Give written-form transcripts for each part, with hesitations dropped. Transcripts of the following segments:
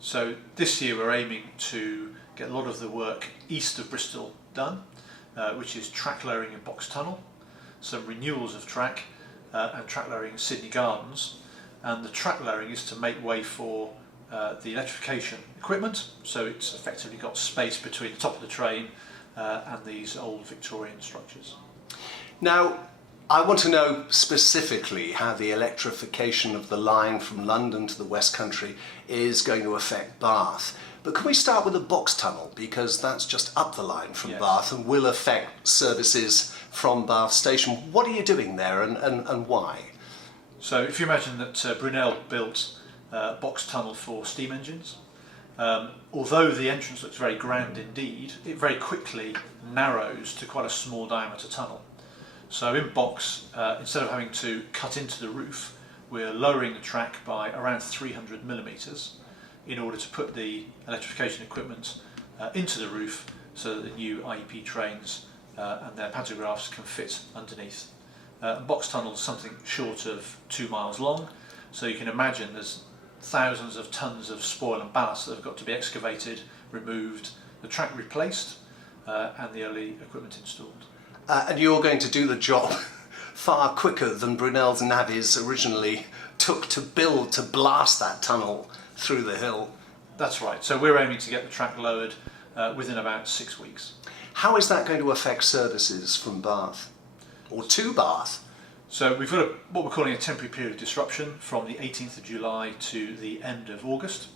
So this year we're aiming to get a lot of the work east of Bristol done, which is track lowering in Box Tunnel, some renewals of track and track lowering in Sydney Gardens. And the track lowering is to make way for the electrification equipment, so it's effectively got space between the top of the train and these old Victorian structures. Now, I want to know specifically how the electrification of the line from London to the West Country is going to affect Bath. But can we start with the Box Tunnel, because that's just up the line from Yes. Bath and will affect services from Bath Station. What are you doing there and why? So if you imagine that Brunel built Box Tunnel for steam engines, although the entrance looks very grand indeed, it very quickly narrows to quite a small diameter tunnel. So in Box, instead of having to cut into the roof, we're lowering the track by around 300 millimetres in order to put the electrification equipment into the roof so that the new IEP trains and their pantographs can fit underneath. Box Tunnel is something short of 2 miles long, so you can imagine there's thousands of tons of spoil and ballast that have got to be excavated, removed, the track replaced and the early equipment installed. And you're going to do the job far quicker than Brunel's navvies originally took to build, to blast that tunnel through the hill. That's right, so we're aiming to get the track lowered within about 6 weeks. How is that going to affect services from Bath, or to Bath? So we've got what we're calling a temporary period of disruption from the 18th of July to the end of August.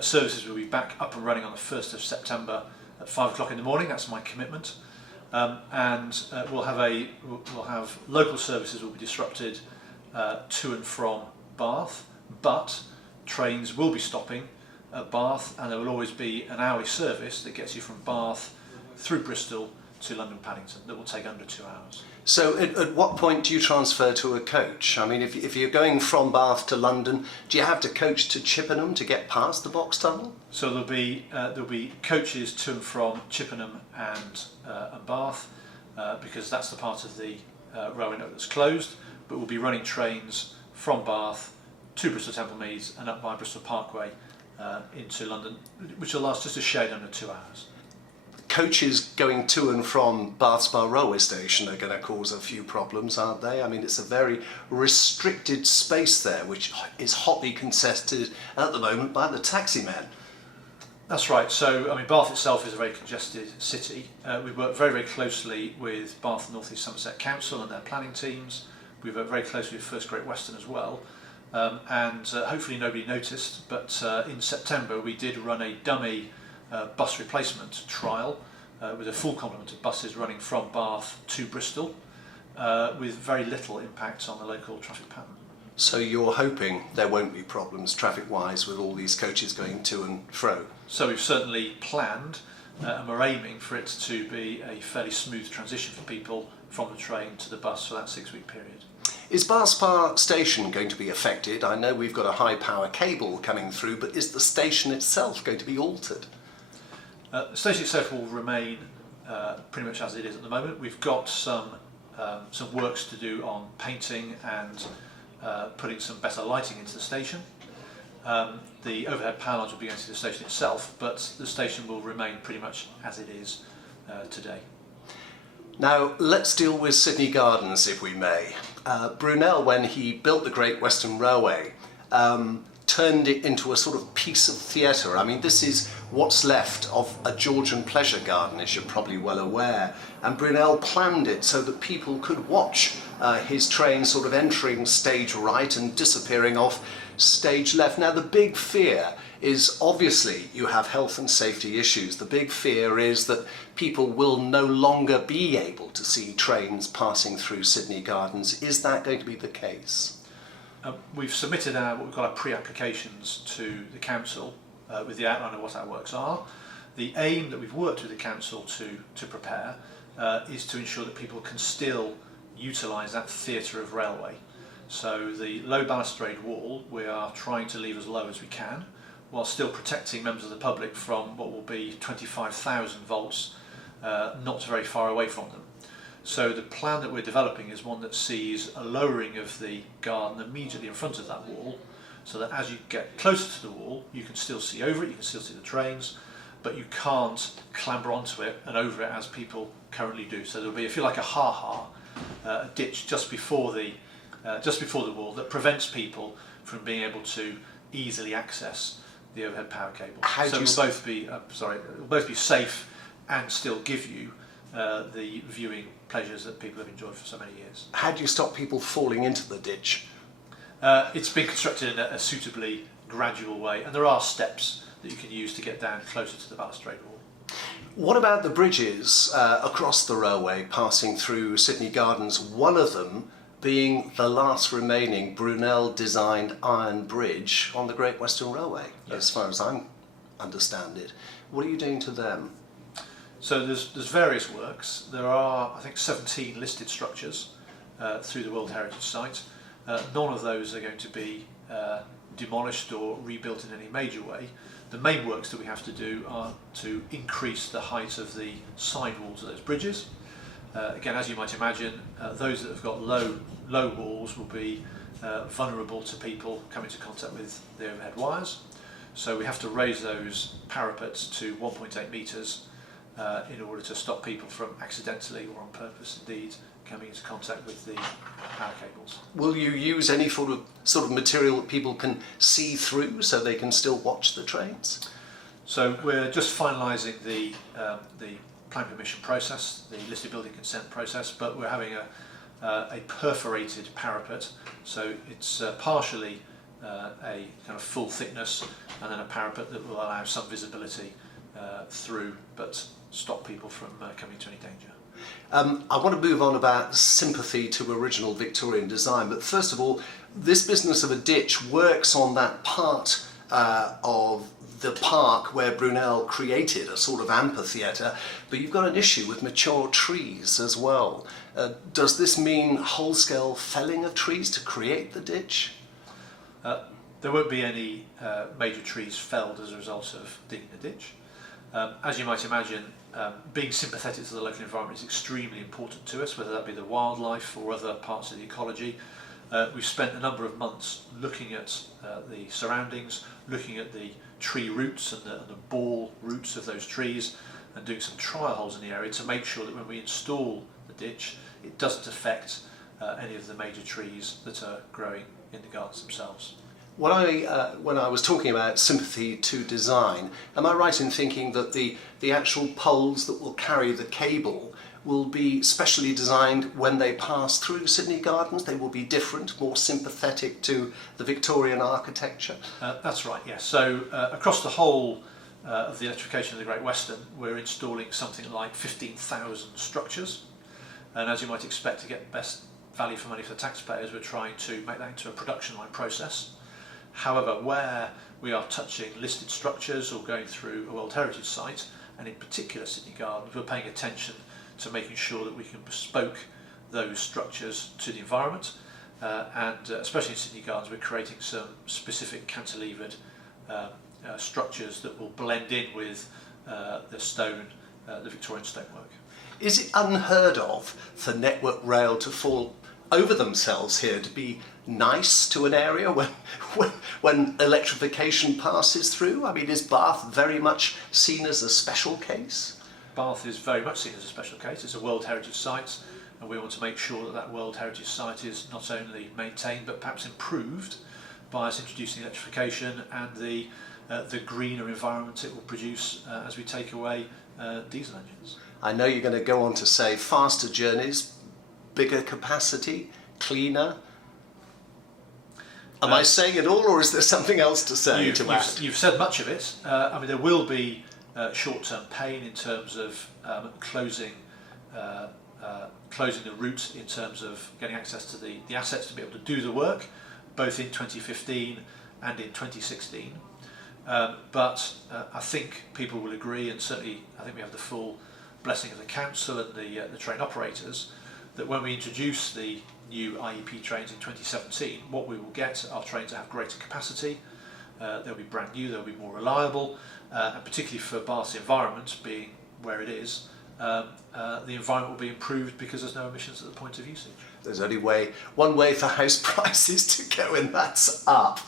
Services will be back up and running on the 1st of September at 5 o'clock in the morning, that's my commitment. We'll have local services will be disrupted to and from Bath, but trains will be stopping at Bath, and there will always be an hourly service that gets you from Bath through Bristol to London Paddington that will take under 2 hours. So at what point do you transfer to a coach? I mean, if you're going from Bath to London, do you have to coach to Chippenham to get past the Box Tunnel? So there'll be coaches to and from Chippenham and Bath, because that's the part of the railway network that's closed, but we'll be running trains from Bath to Bristol Temple Meads and up by Bristol Parkway into London, which will last just a shade under 2 hours. Coaches going to and from Bath Spa railway station are going to cause a few problems, aren't they? I mean, it's a very restricted space there, which is hotly contested at the moment by the taxi men. That's right. So, I mean, Bath itself is a very congested city. We work very, very closely with Bath and North East Somerset Council and their planning teams. We work very closely with First Great Western as well. Hopefully nobody noticed, but in September we did run a dummy bus replacement trial with a full complement of buses running from Bath to Bristol with very little impact on the local traffic pattern. So you're hoping there won't be problems traffic-wise with all these coaches going to and fro? So we've certainly planned and we're aiming for it to be a fairly smooth transition for people from the train to the bus for that 6-week period. Is Bath Spa station going to be affected? I know we've got a high power cable coming through, but is the station itself going to be altered? The station itself will remain pretty much as it is at the moment. We've got some works to do on painting and putting some better lighting into the station. The overhead power lines will be going to the station itself, but the station will remain pretty much as it is today. Now let's deal with Sydney Gardens, if we may. Brunel, when he built the Great Western Railway, turned it into a sort of piece of theatre. I mean, this is what's left of a Georgian pleasure garden, as you're probably well aware. And Brunel planned it so that people could watch his train sort of entering stage right and disappearing off stage left. Now, the big fear is obviously you have health and safety issues. The big fear is that people will no longer be able to see trains passing through Sydney Gardens. Is that going to be the case? We've submitted what we've got our pre-applications to the council with the outline of what our works are. The aim that we've worked with the council to prepare is to ensure that people can still utilise that theatre of railway. So the low balustrade wall we are trying to leave as low as we can, while still protecting members of the public from what will be 25,000 volts not very far away from them. So the plan that we're developing is one that sees a lowering of the garden immediately in front of that wall so that as you get closer to the wall, you can still see over it, you can still see the trains, but you can't clamber onto it and over it as people currently do. So there'll be, if you like, a ditch just before the wall that prevents people from being able to easily access the overhead power cable. So it'll both be safe and still give you the viewing pleasures that people have enjoyed for so many years. How do you stop people falling into the ditch? It's been constructed in a suitably gradual way, and there are steps that you can use to get down closer to the balustrade wall. What about the bridges across the railway passing through Sydney Gardens, one of them being the last remaining Brunel designed iron bridge on the Great Western Railway, as far as I understand it. What are you doing to them? So there's various works. There are, I think, 17 listed structures through the World Heritage Site. None of those are going to be demolished or rebuilt in any major way. The main works that we have to do are to increase the height of the side walls of those bridges. Again, as you might imagine, those that have got low walls will be vulnerable to people coming into contact with the overhead wires. So we have to raise those parapets to 1.8 metres in order to stop people from accidentally or on purpose indeed coming into contact with the power cables. Will you use any sort of material that people can see through so they can still watch the trains? So we're just finalising the plan permission process, the listed building consent process, but we're having a perforated parapet, so it's partially a kind of full thickness and then a parapet that will allow some visibility through but stop people from coming to any danger. I want to move on about sympathy to original Victorian design, but first of all, this business of a ditch works on that part of the park where Brunel created a sort of amphitheatre, but you've got an issue with mature trees as well. Does this mean whole-scale felling of trees to create the ditch? There won't be any major trees felled as a result of digging the ditch. As you might imagine, being sympathetic to the local environment is extremely important to us, whether that be the wildlife or other parts of the ecology. We've spent a number of months looking at the surroundings, looking at the tree roots and the ball roots of those trees, and doing some trial holes in the area to make sure that when we install the ditch, it doesn't affect any of the major trees that are growing in the gardens themselves. When I was talking about sympathy to design, am I right in thinking that the actual poles that will carry the cable will be specially designed when they pass through Sydney Gardens? They will be different, more sympathetic to the Victorian architecture? That's right, yes. So across the whole of the electrification of the Great Western, we're installing something like 15,000 structures. And as you might expect, to get best value for money for the taxpayers, we're trying to make that into a production line process. However, where we are touching listed structures or going through a World Heritage Site, and in particular Sydney Gardens, we're paying attention to making sure that we can bespoke those structures to the environment, and especially in Sydney Gardens, we're creating some specific cantilevered structures that will blend in with the stone, the Victorian stonework. Is it unheard of for Network Rail to fall over themselves here, to be nice to an area when electrification passes through? I mean, is Bath very much seen as a special case? Bath is very much seen as a special case. It's a World Heritage Site, and we want to make sure that that World Heritage Site is not only maintained but perhaps improved by us introducing electrification and the greener environment it will produce as we take away diesel engines. I know you're going to go on to say faster journeys, bigger capacity, cleaner. Am I saying it all, or is there something else to say to add? You've said much of it. I mean, there will be short-term pain in terms of closing the route, in terms of getting access to the assets to be able to do the work, both in 2015 and in 2016. But I think people will agree, and certainly I think we have the full blessing of the council and the train operators, that when we introduce the new IEP trains in 2017, what we will get are trains that have greater capacity, they'll be brand new, they'll be more reliable, and particularly for Bath's environment being where it is, the environment will be improved because there's no emissions at the point of usage. There's only one way for house prices to go, and that's up.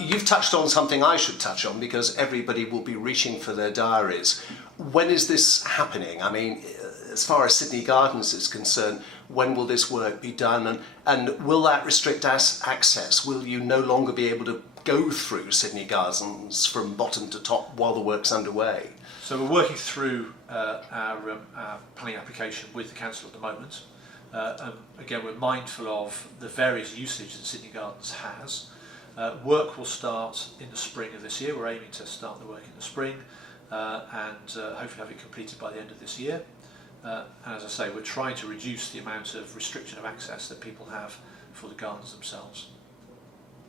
You've touched on something I should touch on, because everybody will be reaching for their diaries. When is this happening? I mean, as far as Sydney Gardens is concerned, when will this work be done, and will that restrict access? Will you no longer be able to go through Sydney Gardens from bottom to top while the work's underway? So we're working through our planning application with the council at the moment. And again, we're mindful of the various usage that Sydney Gardens has. Work will start in the spring of this year. We're aiming to start the work in the spring and hopefully have it completed by the end of this year. And as I say, we're trying to reduce the amount of restriction of access that people have for the gardens themselves.